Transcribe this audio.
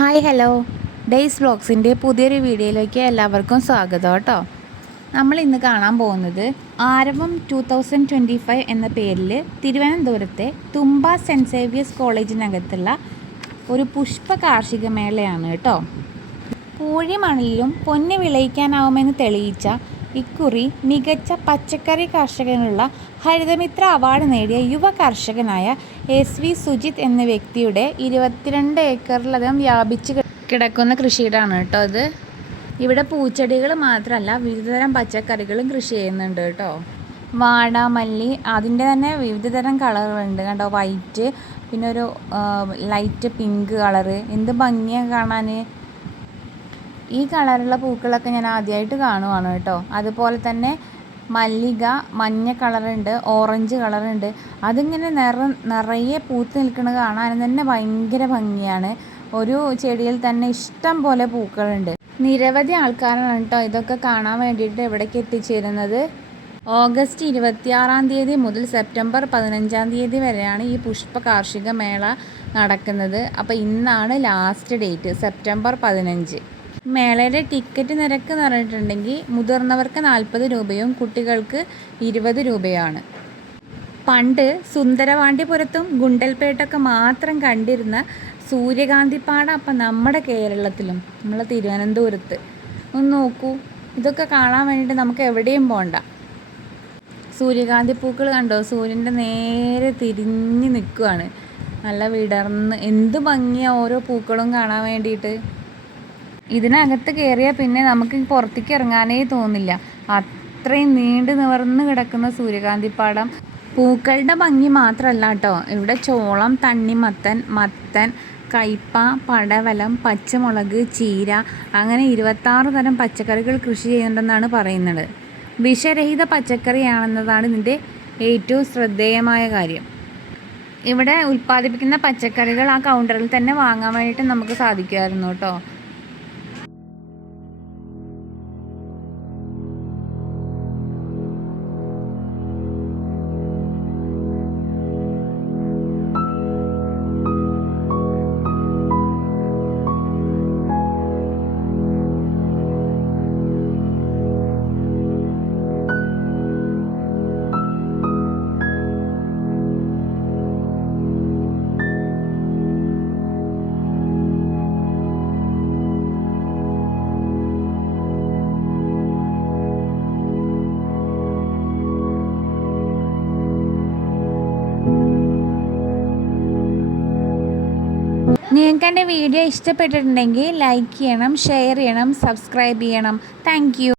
Hi hello. Days വ്ളോഗ്സിന്റെ പുതിയൊരു വീഡിയോയിലേക്ക് എല്ലാവർക്കും സ്വാഗതം കേട്ടോ. നമ്മൾ ഇന്ന് കാണാൻ പോകുന്നത് ആരവം ടു തൗസൻഡ് ട്വന്റി ഫൈവ് എന്ന പേരിൽ തിരുവനന്തപുരത്തെ തുമ്പ സെന്റ് സേവിയേഴ്സ് കോളേജിനകത്തുള്ള ഒരു പുഷ്പ കാർഷിക മേളയാണ് കേട്ടോ. പൂഴിമണലിലും പൊന്ന് വിളയിക്കാനാവുമെന്ന് തെളിയിച്ച ഇക്കുറി മികച്ച പച്ചക്കറി കർഷകനുള്ള ഹരിതമിത്ര അവാർഡ് നേടിയ യുവ കർഷകനായ എസ് വി സുജിത് എന്ന വ്യക്തിയുടെ ഇരുപത്തിരണ്ട് ഏക്കറിലധികം വ്യാപിച്ച് കിടക്കുന്ന കൃഷിയിടാണ് കേട്ടോ അത് ഇവിടെ പൂച്ചെടികൾ മാത്രമല്ല വിവിധതരം പച്ചക്കറികളും കൃഷി ചെയ്യുന്നുണ്ട് കേട്ടോ. വാട മല്ലി അതിന്റെ തന്നെ വിവിധതരം കളറുകളുണ്ട് കണ്ടോ. വൈറ്റ് പിന്നെ ഒരു ലൈറ്റ് പിങ്ക് കളറ്. എന്ത് ഭംഗിയാണ് കാണാൻ. ഈ കളറുള്ള പൂക്കളൊക്കെ ഞാൻ ആദ്യമായിട്ട് കാണുവാണ് കേട്ടോ. അതുപോലെ തന്നെ മല്ലിക മഞ്ഞ കളറുണ്ട് ഓറഞ്ച് കളറുണ്ട്. അതിങ്ങനെ നിറ നിറയെ പൂത്ത് നിൽക്കുന്നത് കാണാൻ തന്നെ ഭയങ്കര ഭംഗിയാണ്. ഒരു ചെടിയിൽ തന്നെ ഇഷ്ടം പോലെ പൂക്കളുണ്ട്. നിരവധി ആൾക്കാരാണ് കേട്ടോ ഇതൊക്കെ കാണാൻ വേണ്ടിയിട്ട് ഇവിടേക്ക് എത്തിച്ചേരുന്നത്. ഓഗസ്റ്റ് ഇരുപത്തിയാറാം തീയതി മുതൽ സെപ്റ്റംബർ പതിനഞ്ചാം തീയതി വരെയാണ് ഈ പുഷ്പ കാർഷിക മേള നടക്കുന്നത്. അപ്പോൾ ഇന്നാണ് ലാസ്റ്റ് ഡേറ്റ് സെപ്റ്റംബർ പതിനഞ്ച്. മേളയുടെ ടിക്കറ്റ് നിരക്ക് എന്ന് പറഞ്ഞിട്ടുണ്ടെങ്കിൽ മുതിർന്നവർക്ക് നാൽപ്പത് രൂപയും കുട്ടികൾക്ക് ഇരുപത് രൂപയാണ്. പണ്ട് സുന്ദരവാണ്ടിപുരത്തും ഗുണ്ടൽപേട്ടൊക്കെ മാത്രം കണ്ടിരുന്ന സൂര്യകാന്തിപ്പാടം അപ്പം നമ്മുടെ കേരളത്തിലും നമ്മളെ തിരുവനന്തപുരത്ത്. ഒന്ന് നോക്കൂ ഇതൊക്കെ കാണാൻ വേണ്ടിയിട്ട് നമുക്ക് എവിടെയും പോകണ്ട സൂര്യകാന്തി പൂക്കൾ കണ്ടോ? സൂര്യന്റെ നേരെ തിരിഞ്ഞ് നിൽക്കുകയാണ് നല്ല വിടർന്ന് എന്ത് ഭംഗിയാണ് ഓരോ പൂക്കളും കാണാൻ വേണ്ടിയിട്ട്. ഇതിനകത്ത് കയറിയാൽ പിന്നെ നമുക്ക് പുറത്തേക്ക് ഇറങ്ങാനേ തോന്നില്ല. അത്രയും നീണ്ടു നിവർന്ന് കിടക്കുന്ന സൂര്യകാന്തിപ്പാടം പൂക്കളുടെ ഭംഗി മാത്രമല്ല കേട്ടോ. ഇവിടെ ചോളം തണ്ണിമത്തൻ മത്തൻ കയ്പ പടവലം പച്ചമുളക് ചീര അങ്ങനെ ഇരുപത്താറ് തരം പച്ചക്കറികൾ കൃഷി ചെയ്യുന്നുണ്ടെന്നാണ് പറയുന്നത്. വിഷരഹിത പച്ചക്കറിയാണെന്നതാണ് ഇതിന്റെ ഏറ്റവും ശ്രദ്ധേയമായ കാര്യം. ഇവിടെ ഉൽപ്പാദിപ്പിക്കുന്ന പച്ചക്കറികൾ ആ കൗണ്ടറിൽ തന്നെ വാങ്ങാൻ വേണ്ടിയിട്ട് നമുക്ക് സാധിക്കുമായിരുന്നു കേട്ടോ. നിങ്ങൾക്ക് എന്റെ വീഡിയോ ഇഷ്ടപ്പെട്ടിട്ടുണ്ടെങ്കിൽ ലൈക്ക് ചെയ്യണം ഷെയർ ചെയ്യണം സബ്സ്ക്രൈബ് ചെയ്യണം. താങ്ക്